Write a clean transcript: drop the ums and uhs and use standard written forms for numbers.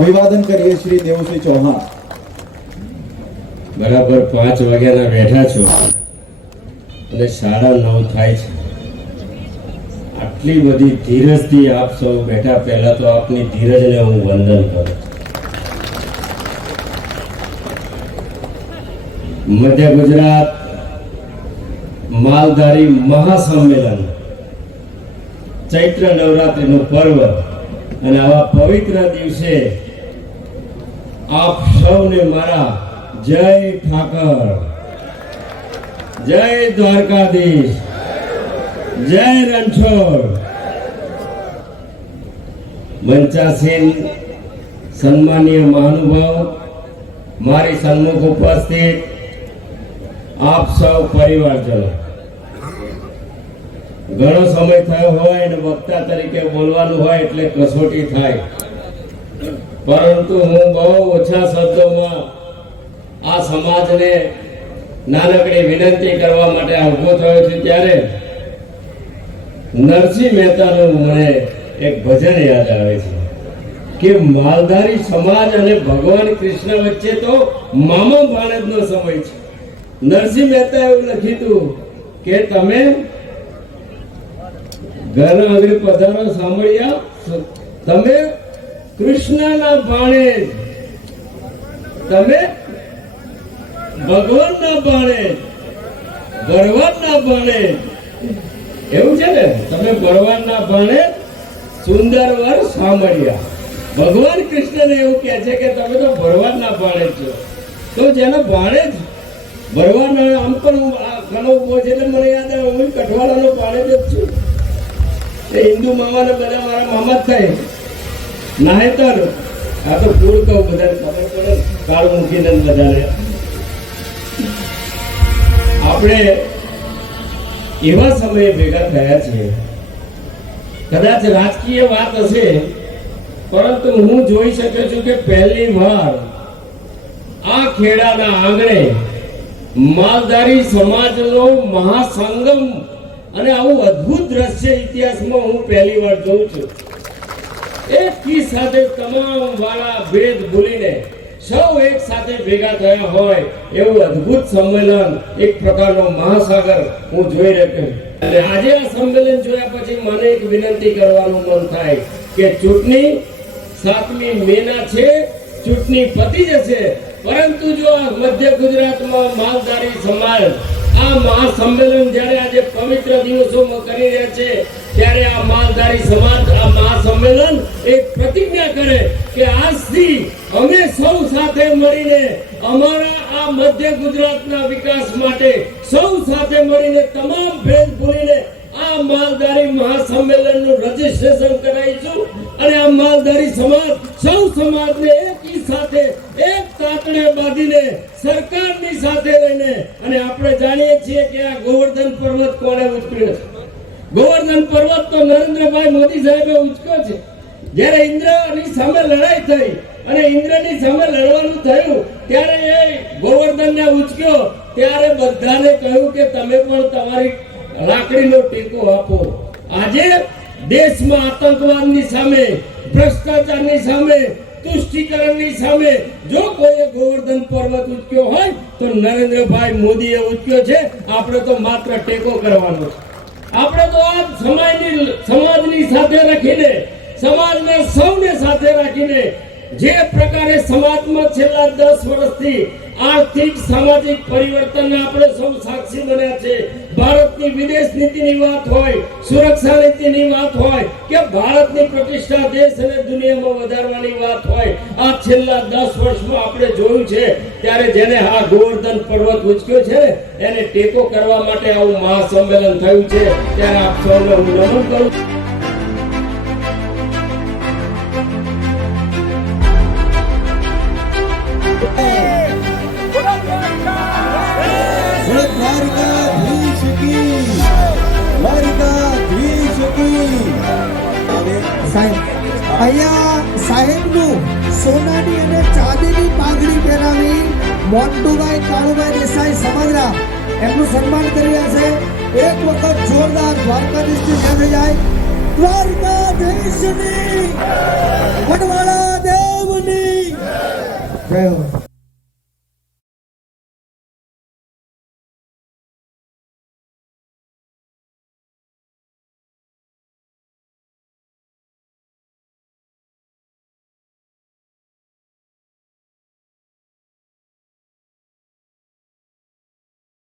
અભિવાદન કરીએ શ્રી દેવુશ્રી ચૌહાણ. બરાબર 5 વાગ્યાના બેઠા છો અને 9:30 થાય છે. આટલી બધી ધીરજથી આપ સૌ બેઠા, પહેલા તો આપની ધીરજને હું વંદન કરું. મધ્ય ગુજરાત માલધારી મહાસંમેલન, ચૈત્ર નવરાત્રિનું પર્વ અને આવા પવિત્ર દિવસે આપ સૌને મારા જય ઠાકર, જય દ્વારકાધીશ, જય રણછોડ. મંચાસીન સન્માનીય મહાનુભાવ, મારી સન્મુખ ઉપસ્થિત આપ સૌ પરિવારજનો, ઘણો સમય થયો હોય અને વક્તા તરીકે બોલવાનું હોય એટલે કસોટી થાય, પરંતુ હું બહુ ઓછા શબ્દોમાં આ સમાજને નાનકડી વિનંતી કરવા માટે ઊભો થયો છું. ત્યારે નરસિંહ મહેતાનું મને એક ભજન યાદ આવે છે કે માલધારી સમાજ અને ભગવાન કૃષ્ણ વચ્ચે તો મામા ભાણેજનો સમય છે. નરસિંહ મહેતા એવું લખ્યું કે તમે ઘર આગળ પધારો સાંભળ્યા, તમે કૃષ્ણના ભાણેજ, તમે ભગવાનના ભાણેજ, ભરવાડના ભાણેજ. એવું છે ને, તમે ભરવાડના ભાણેજ, સુંદર વર સાંભળ્યા. ભગવાન કૃષ્ણને એવું કહે છે કે તમે તો ભરવાડના ભાણેજ છો. તો જેનો ભાણેજ ભરવાડના, આમ પણ ઘણો બોજ એટલે મને યાદ આવે, હું કઠવાળાનો ભાણેજ જ છું. એ હિન્દુ મામાને બધા મારા મામા જ થાય. નાહેતર આ તો કુળ કહું, બધાને ખબર પડે, કાળું મૂકીને બધાને. આપણે એવા સમયે ભેગા થયા છીએ, કદાચ રાજકીય વાત હશે, પરંતુ હું જોઈ શકું છું કે પહેલી વાર આ ખેડાના આંગણે માલધારી સમાજનો મહાસંગમ અને આવું અદ્ભુત દ્રશ્ય ઇતિહાસમાં હું પહેલી વાર જોઉં છું. એક કી સાથે તમામ વાળા ભેદ ભૂલીને સૌ એક સાથે ભેગા થયા હોય એવું અદ્ભુત સંમેલન, એક પ્રકારનો મહાસાગર હું જોઈ રહ્યો છું. અને આજે આ સંમેલન જોયા પછી મને એક વિનંતી કરવાનું મન થાય કે ચૂંટણી 7મી મેના છે, ચૂંટણી પતી જશે, પરંતુ જો આ મધ્ય ગુજરાતમાં માલધારી સમાજ આ મહાસંમેલન જ્યારે આજે પવિત્ર દિવસોમાં કરી રહ્યા છે, ત્યારે આ માલધારી સમાજ આ મહાસંમેલન એક પ્રતિજ્ઞા કરે કે આજથી અમે સૌ સાથે મળીને અમારા આ મધ્ય ગુજરાતના વિકાસ માટે સૌ સાથે મળીને તમામ ભેદ ભૂલીને આ માલધારી મહાસંમેલનનું રજીસ્ટ્રેશન કરાવીશું. અને આ માલધારી સમાજ સૌ સમાજને એકી સાથે એક તાતણે બાંધીને સરકારની સાથે રહીને, અને આપણે જાણીએ છીએ કે આ ગોવર્ધન પર્વત કોણે ઉચક્યો છે? ગોવર્ધન પર્વત તો નરેન્દ્રભાઈ મોદી સાહેબે ઉચક્યો છે. જ્યારે ઇન્દ્રની સામે લડાઈ થઈ અને ઇન્દ્રની સામે લડવાનું થયું ત્યારે એ ગોવર્ધનને ઉચક્યો, ત્યારે બધાને કહ્યું કે તમે પણ તમારી લાકડીનો ટેકો આપો. આજે દેશમાં આતંકવાદની સામે, ભ્રષ્ટાચારની સામે, તુષ્ટિકરણની સામે જો કોઈએ ગોવર્ધન પર્વત ઉચક્યો હોય તો નરેન્દ્રભાઈ મોદીએ ઉચક્યો છે. આપણે તો માત્ર ટેકો કરવાનો છે. આપણે તો આ સમાજની સાથે રાખીને, સમાજને સૌને સાથે રાખીને જે પ્રકારે સમાજમાં છેલ્લા 10 વર્ષથી આર્થિક સામાજિક પરિવર્તનના આપણે સૌ સાક્ષી બન્યા છે. ભારતની વિદેશ નીતિની વાત હોય, સુરક્ષા નીતિની વાત હોય કે ભારતની પ્રતિષ્ઠા દેશ અને દુનિયામાં વધારવાની વાત હોય, આ છેલ્લા 10 વર્ષમાં આપણે જોયું છે. ત્યારે જેને આ ગોવર્ધન પર્વત ઉચક્યો છે એને ટેકો કરવા માટે આવું મહાસંમેલન થયું છે. ત્યારે આપ સૌને હું નમન કરું. અહીંયા સાહેબનું સોનાની અને ચાંદીની પાઘડી પહેરાવી મોન્ટુભાઈ કાળુભાઈ દેસાઈ સમગ્ર એમનું સન્માન કરી રહ્યા છે. એક વખત જોરદાર દ્વારકાધીશની જય થઈ જાય. દ્વારકાધીશની, વડવાળા દેવની જય હો.